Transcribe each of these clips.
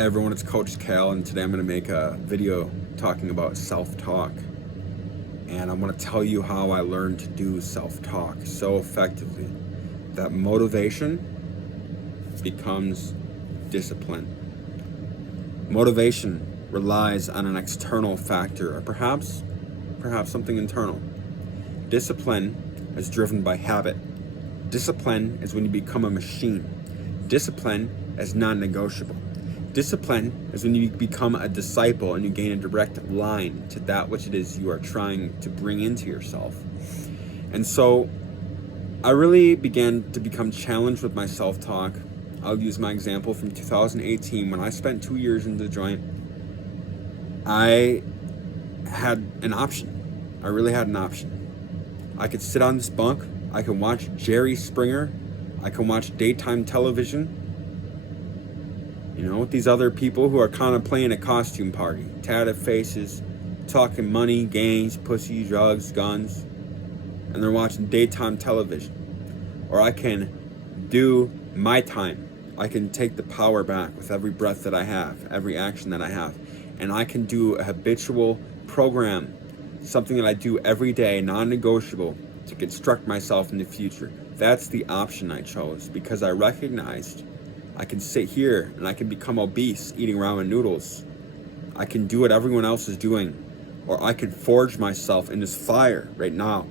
Hey everyone, it's Coach Cal, and today I'm going to make a video talking about self-talk. And I'm going to tell you how I learned to do self-talk so effectively that motivation becomes discipline. Motivation relies on an external factor, or perhaps something internal. Discipline is driven by habit. Discipline is when you become a machine. Discipline is non-negotiable. Discipline is when you become a disciple and you gain a direct line to that which it is you are trying to bring into yourself. And so I really began to become challenged with my self-talk. I'll use my example from 2018 when I spent 2 years in the joint. I had an option. I really had an option. I could sit on this bunk. I could watch Jerry Springer. I could watch daytime television. You know, with these other people who are kind of playing a costume party, tatted faces, talking money, gangs, pussy, drugs, guns, and they're watching daytime television. Or I can do my time. I can take the power back with every breath that I have, every action that I have, and I can do a habitual program, something that I do every day, non-negotiable, to construct myself in the future. That's the option I chose because I recognized I can sit here and I can become obese eating ramen noodles. I can do what everyone else is doing, or I can forge myself in this fire right now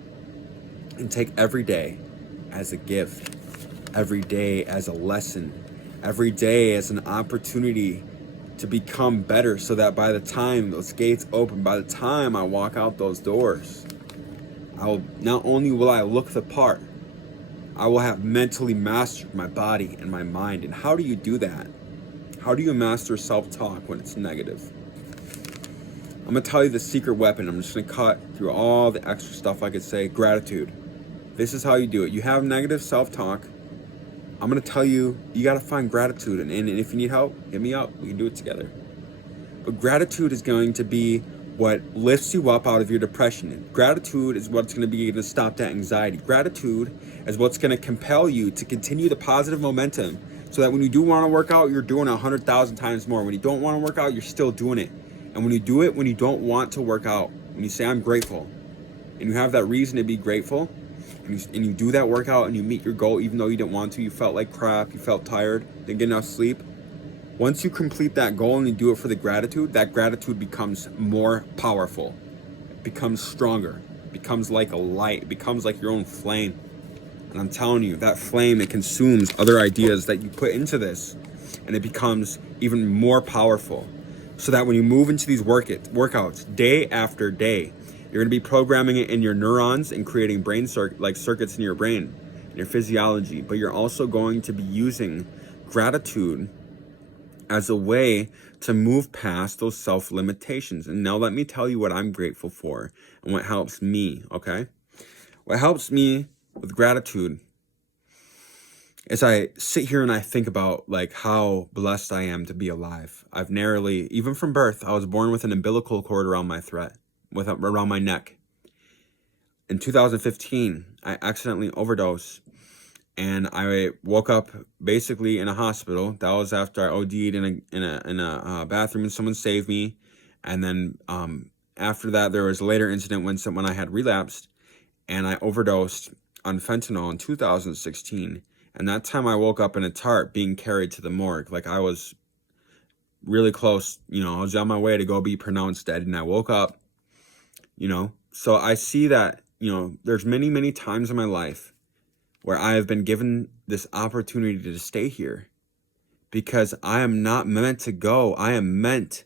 and take every day as a gift, every day as a lesson, every day as an opportunity to become better so that by the time those gates open, by the time I walk out those doors, not only will I look the part, I will have mentally mastered my body and my mind. And how do you do that? How do you master self-talk when it's negative? I'm going to tell you the secret weapon. I'm just going to cut through all the extra stuff I could say. Gratitude. This is how you do it. You have negative self-talk. I'm going to tell you, you got to find gratitude. And if you need help, hit me up. We can do it together. But gratitude is going to be what lifts you up out of your depression. Gratitude is what's going to be able to stop that anxiety. Gratitude is what's going to compel you to continue the positive momentum so that when you do want to work out, you're doing it 100,000 times more. When you don't want to work out, you're still doing it. And when you do it, when you don't want to work out, when you say, I'm grateful, and you have that reason to be grateful, and you do that workout and you meet your goal even though you didn't want to, you felt like crap, you felt tired, didn't get enough sleep. Once you complete that goal and you do it for the gratitude, that gratitude becomes more powerful. It becomes stronger. It becomes like a light. It becomes like your own flame. And I'm telling you, that flame, it consumes other ideas that you put into this. And it becomes even more powerful. So that when you move into these workouts day after day, you're going to be programming it in your neurons and creating brain circuits in your brain, in your physiology. But you're also going to be using gratitude as a way to move past those self-limitations. And now let me tell you what I'm grateful for and what helps me, okay? What helps me with gratitude is I sit here and I think about like how blessed I am to be alive. I've narrowly, even from birth, I was born with an umbilical cord around my around my neck. In 2015, I accidentally overdosed. And I woke up basically in a hospital. That was after I OD'd in a bathroom and someone saved me. And then after that, there was a later incident when I had relapsed and I overdosed on fentanyl in 2016. And that time I woke up in a tarp being carried to the morgue. Like I was really close, you know, I was on my way to go be pronounced dead and I woke up, you know. So I see that, you know, there's many, many times in my life where I have been given this opportunity to stay here because I am not meant to go. I am meant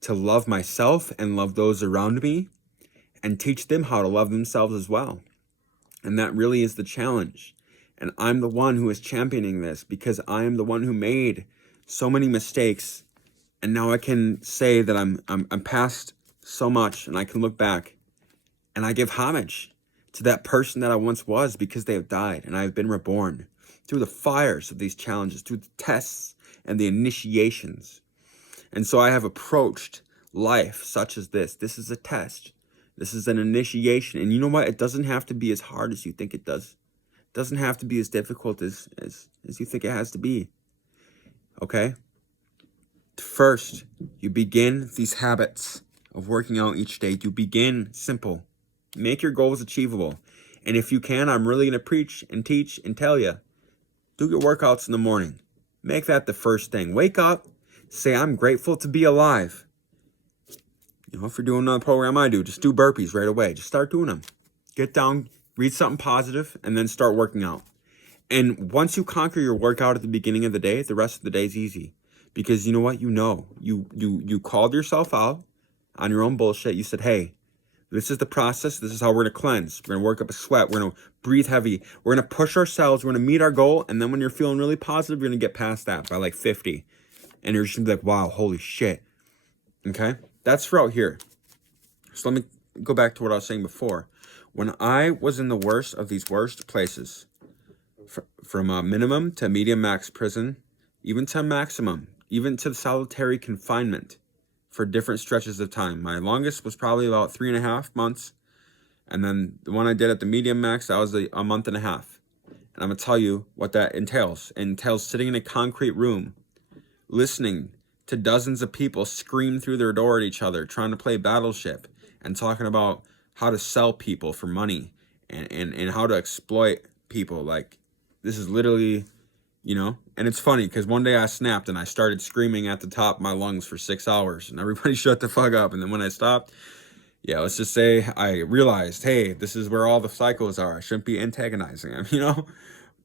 to love myself and love those around me and teach them how to love themselves as well. And that really is the challenge. And I'm the one who is championing this because I am the one who made so many mistakes. And now I can say that I'm past so much and I can look back and I give homage to that person that I once was because they have died and I have been reborn through the fires of these challenges, through the tests and the initiations. And so I have approached life such as this. This is a test. This is an initiation. And you know what? It doesn't have to be as hard as you think it does. It doesn't have to be as difficult as you think it has to be. Okay? First, you begin these habits of working out each day. You begin simple. Make your goals achievable. And if you can, I'm really going to preach and teach and tell you, do your workouts in the morning. Make that the first thing. Wake up, say, I'm grateful to be alive. You know, if you're doing another program I do, just do burpees right away. Just start doing them. Get down, read something positive, and then start working out. And once you conquer your workout at the beginning of the day, the rest of the day is easy. Because you know what? You called yourself out on your own bullshit. You said, hey, this is the process. This is how we're going to cleanse. We're going to work up a sweat. We're going to breathe heavy. We're going to push ourselves. We're going to meet our goal. And then when you're feeling really positive, you're going to get past that by like 50. And you're just going to be like, wow, holy shit. Okay? That's for out here. So let me go back to what I was saying before. When I was in the worst of these worst places, from a minimum to medium max prison, even to maximum, even to solitary confinement for different stretches of time. My longest was probably about 3.5 months. And then the one I did at the medium max, that was a month and a half. And I'm going to tell you what that entails. It entails sitting in a concrete room, listening to dozens of people scream through their door at each other, trying to play Battleship, and talking about how to sell people for money and how to exploit people. Like, this is literally, you know, and it's funny because one day I snapped and I started screaming at the top of my lungs for 6 hours and everybody shut the fuck up. And then when I stopped, yeah, let's just say I realized, hey, this is where all the psychos are. I shouldn't be antagonizing them, you know?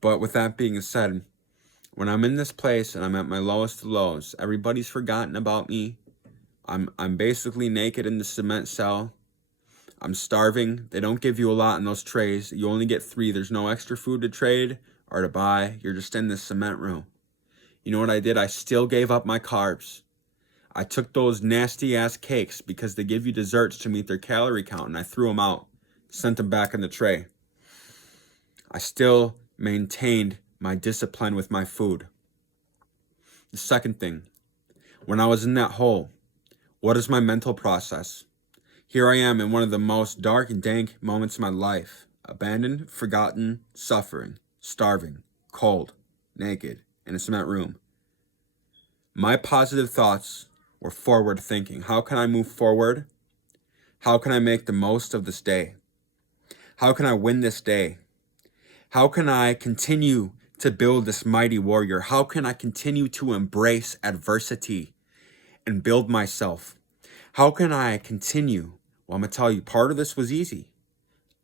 But with that being said, when I'm in this place and I'm at my lowest of lows, everybody's forgotten about me. I'm basically naked in the cement cell. I'm starving. They don't give you a lot in those trays. You only get 3. There's no extra food to trade or to buy. You're just in this cement room. You know what I did? I still gave up my carbs. I took those nasty ass cakes because they give you desserts to meet their calorie count, and I threw them out, sent them back in the tray. I still maintained my discipline with my food. The second thing, when I was in that hole, what is my mental process? Here I am in one of the most dark and dank moments of my life. Abandoned, forgotten, suffering, starving, cold, naked, in a cement room. My positive thoughts were forward thinking. How can I move forward? How can I make the most of this day? How can I win this day? How can I continue to build this mighty warrior? How can I continue to embrace adversity and build myself? How can I continue? Well, I'm going to tell you, part of this was easy.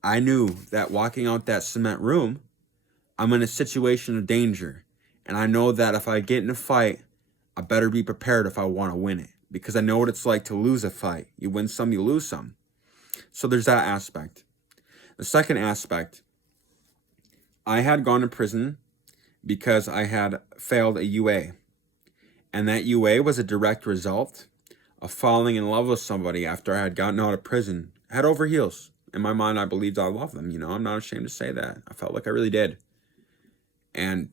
I knew that walking out that cement room, I'm in a situation of danger. And I know that if I get in a fight, I better be prepared if I want to win it. Because I know what it's like to lose a fight. You win some, you lose some. So there's that aspect. The second aspect, I had gone to prison because I had failed a UA. And that UA was a direct result of falling in love with somebody after I had gotten out of prison, head over heels. In my mind, I believed I loved them. You know, I'm not ashamed to say that. I felt like I really did. And,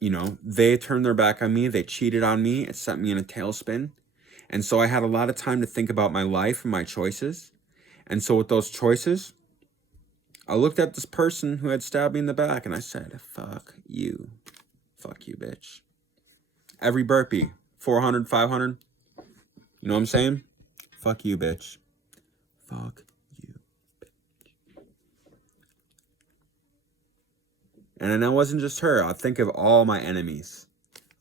you know, they turned their back on me. They cheated on me. It sent me in a tailspin. And so I had a lot of time to think about my life and my choices. And so with those choices, I looked at this person who had stabbed me in the back and I said, fuck you. Fuck you, bitch. Every burpee, 400, 500. You know what I'm saying? Fuck you, bitch. Fuck you, bitch. And it wasn't just her. I'd think of all my enemies.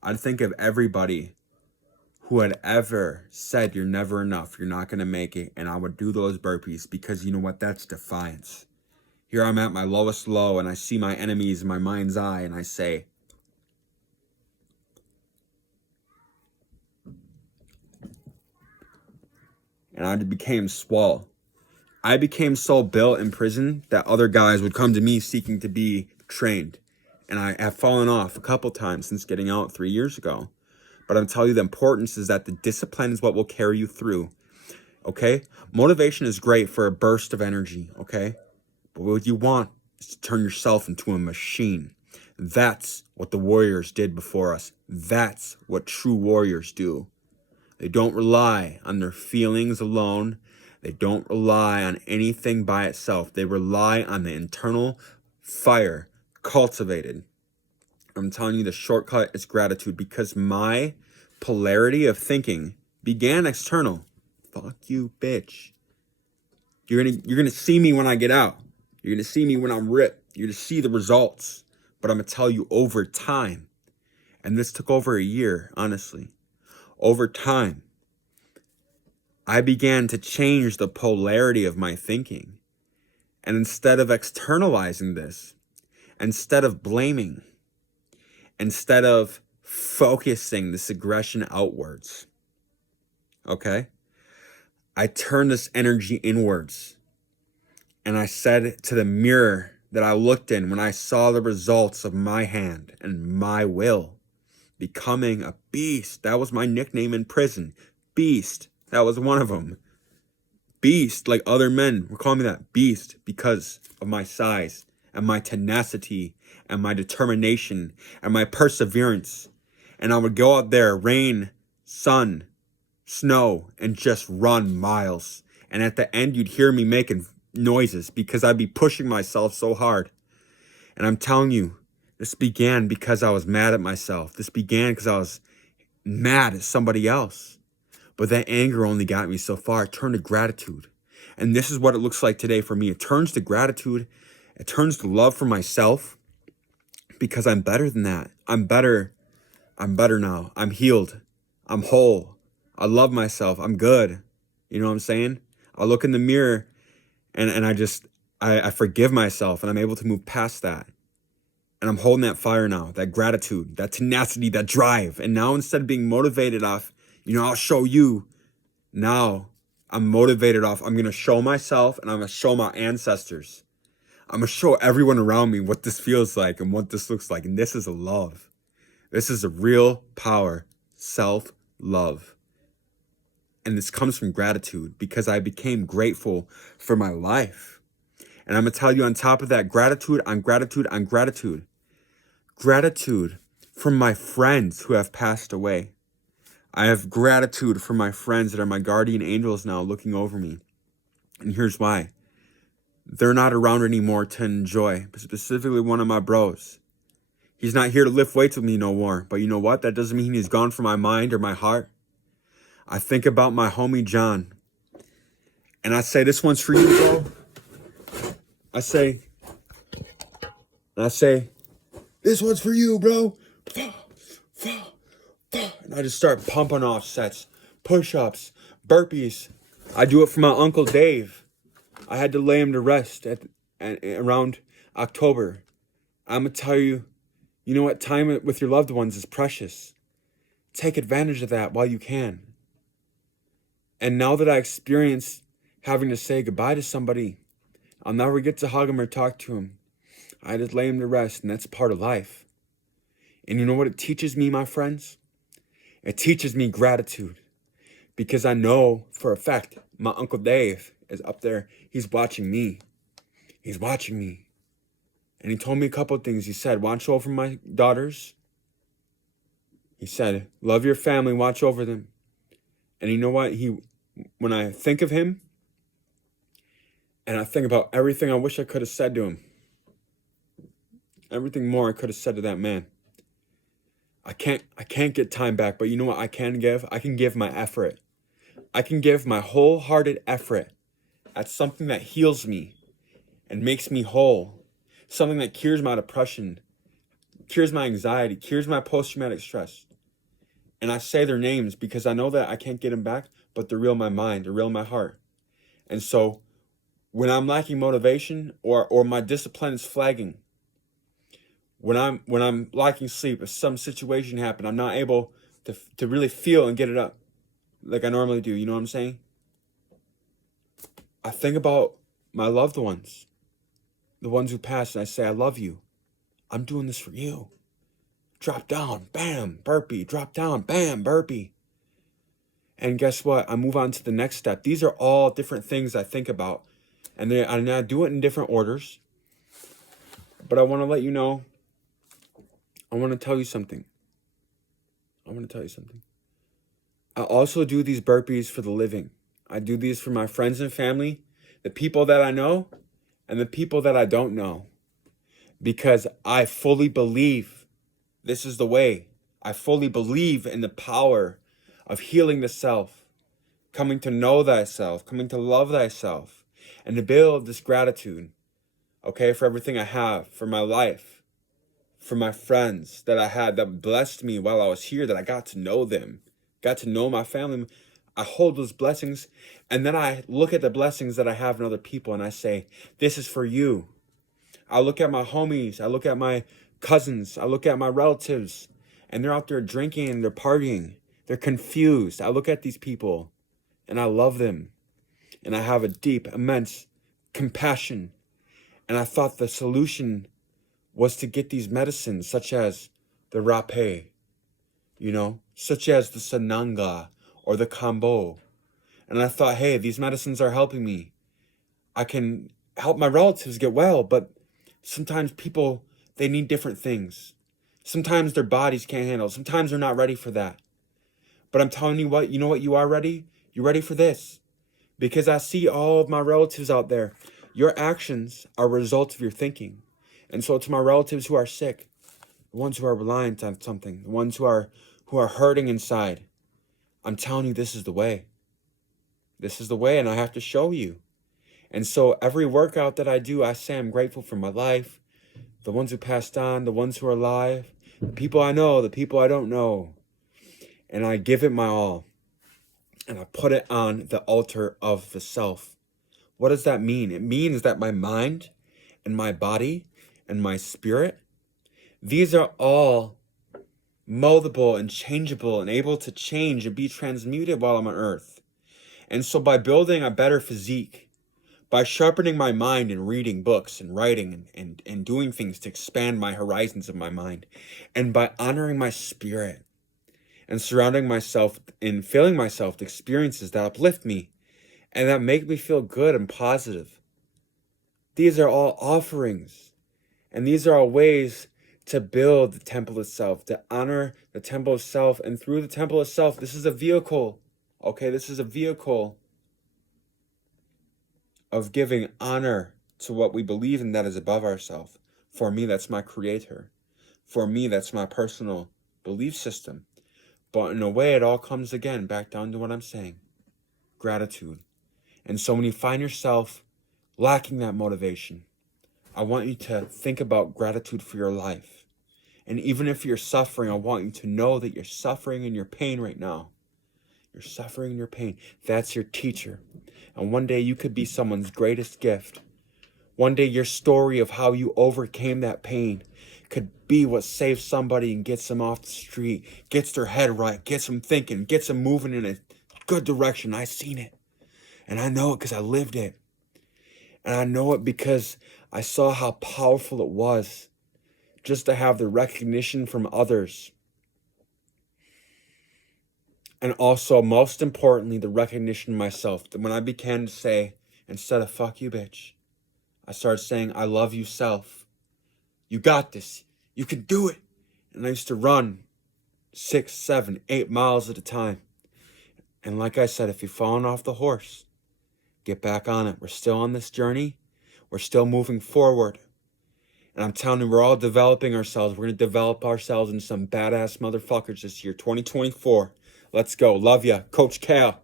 I'd think of everybody who had ever said you're never enough, you're not going to make it. And I would do those burpees because you know what? That's defiance. Here I'm at my lowest low and I see my enemies in my mind's eye and I say, and I became swole. I became so built in prison that other guys would come to me seeking to be trained. And I have fallen off a couple times since getting out 3 years ago. But I'm telling you, the importance is that the discipline is what will carry you through. Okay? Motivation is great for a burst of energy. Okay? But what you want is to turn yourself into a machine. That's what the warriors did before us. That's what true warriors do. They don't rely on their feelings alone. They don't rely on anything by itself. They rely on the internal fire cultivated. I'm telling you, the shortcut is gratitude because my polarity of thinking began external. Fuck you, bitch. You're gonna see me when I get out. You're gonna see me when I'm ripped. You're gonna see the results. But I'm gonna tell you over time. And this took over a year, honestly. Over time, I began to change the polarity of my thinking. And instead of externalizing this, instead of blaming, instead of focusing this aggression outwards, okay, I turned this energy inwards. And I said to the mirror that I looked in when I saw the results of my hand and my will becoming a beast. That was my nickname in prison. Beast. That was one of them. Beast, like other men were calling me that. Beast, because of my size and my tenacity and my determination and my perseverance. And I would go out there, rain, sun, snow, and just run miles. And at the end, you'd hear me making noises because I'd be pushing myself so hard. And I'm telling you, this began because I was mad at myself. This began because I was mad at somebody else. But that anger only got me so far. It turned to gratitude. And this is what it looks like today for me. It turns to gratitude. It turns to love for myself because I'm better than that. I'm better now. I'm healed. I'm whole. I love myself. I'm good. You know what I'm saying? I look in the mirror and I forgive myself and I'm able to move past that. And I'm holding that fire now, that gratitude, that tenacity, that drive. And now instead of being motivated off, I'll show you. Now I'm motivated off, I'm going to show myself and I'm going to show my ancestors. I'm going to show everyone around me what this feels like and what this looks like. And this is a love. This is a real power, self-love. And this comes from gratitude because I became grateful for my life. And I'm going to tell you on top of that, gratitude on gratitude on gratitude. Gratitude from my friends who have passed away. I have gratitude for my friends that are my guardian angels now looking over me. And here's why. They're not around anymore to enjoy, but specifically one of my bros. He's not here to lift weights with me no more. But you know what? That doesn't mean he's gone from my mind or my heart. I think about my homie John. And I say, this one's for you, bro. I say, this one's for you, bro. And I just start pumping off sets, push-ups, burpees. I do it for my Uncle Dave. I had to lay him to rest around October. I'm going to tell you, you know what? Time with your loved ones is precious. Take advantage of that while you can. And now that I experienced having to say goodbye to somebody, I'll never get to hug him or talk to him. I just lay him to rest, and that's part of life. And you know what it teaches me, my friends? It teaches me gratitude. Because I know for a fact, my Uncle Dave is up there. He's watching me. He's watching me. And he told me a couple of things. He said, watch over my daughters. He said, love your family, watch over them. And you know what? When I think of him, and I think about everything I wish I could have said to him, everything more I could have said to that man. I can't get time back, but you know what I can give? I can give my effort. I can give my wholehearted effort at something that heals me and makes me whole. Something that cures my depression, cures my anxiety, cures my post-traumatic stress. And I say their names because I know that I can't get them back, but they're real in my mind, they're real in my heart. And so when I'm lacking motivation or my discipline is flagging, when I'm lacking sleep, if some situation happened, I'm not able to really feel and get it up like I normally do. You know what I'm saying? I think about my loved ones, the ones who passed, and I say, I love you. I'm doing this for you. Drop down, bam, burpee. Drop down, bam, burpee. And guess what? I move on to the next step. These are all different things I think about. And I do it in different orders. But I want to let you know, I want to tell you something. I also do these burpees for the living. I do these for my friends and family, the people that I know, and the people that I don't know. Because I fully believe this is the way. I fully believe in the power of healing the self, coming to know thyself, coming to love thyself, and to build this gratitude, okay, for everything I have, for my life, for my friends that I had that blessed me while I was here, that I got to know them, got to know my family. I hold those blessings, and then I look at the blessings that I have in other people, and I say, this is for you. I look at my homies, I look at my cousins, I look at my relatives, and they're out there drinking, they're partying, they're confused. I look at these people, and I love them, and I have a deep, immense compassion. And I thought the solution was to get these medicines, such as the rapé, such as the sananga or the kambo. And I thought, hey, these medicines are helping me. I can help my relatives get well, but sometimes people, they need different things. Sometimes their bodies can't handle. Sometimes they're not ready for that. But I'm telling you what, you are ready? You're ready for this. Because I see all of my relatives out there. Your actions are a result of your thinking. And so to my relatives who are sick, the ones who are reliant on something, the ones who are hurting inside, I'm telling you, this is the way. This is the way, and I have to show you. And so every workout that I do, I say I'm grateful for my life, the ones who passed on, the ones who are alive, the people I know, the people I don't know. And I give it my all. And I put it on the altar of the self. What does that mean? It means that my mind and my body and my spirit, these are all moldable and changeable and able to change and be transmuted while I'm on earth. And so by building a better physique, by sharpening my mind and reading books and writing and doing things to expand my horizons of my mind, and by honoring my spirit and surrounding myself and filling myself with experiences that uplift me and that make me feel good and positive. These are all offerings, and these are all ways to build the temple itself, to honor the temple of self. And through the temple of self, this is a vehicle, okay? This is a vehicle of giving honor to what we believe in that is above ourselves. For me, that's my creator. For me, that's my personal belief system. But in a way, it all comes again back down to what I'm saying. Gratitude. And so when you find yourself lacking that motivation, I want you to think about gratitude for your life. And even if you're suffering, I want you to know that you're suffering in your pain right now. You're suffering in your pain. That's your teacher. And one day you could be someone's greatest gift. One day your story of how you overcame that pain could be what saves somebody and gets them off the street, gets their head right, gets them thinking, gets them moving in a good direction. I've seen it. And I know it because I lived it. And I know it because I saw how powerful it was just to have the recognition from others. And also, most importantly, the recognition of myself. That when I began to say, instead of fuck you, bitch, I started saying, I love you, self. You got this. You can do it. And I used to run 6, 7, 8 miles at a time. And like I said, if you've fallen off the horse, get back on it. We're still on this journey. We're still moving forward. And I'm telling you, we're all developing ourselves. We're going to develop ourselves into some badass motherfuckers this year, 2024. Let's go. Love ya. Coach Cal.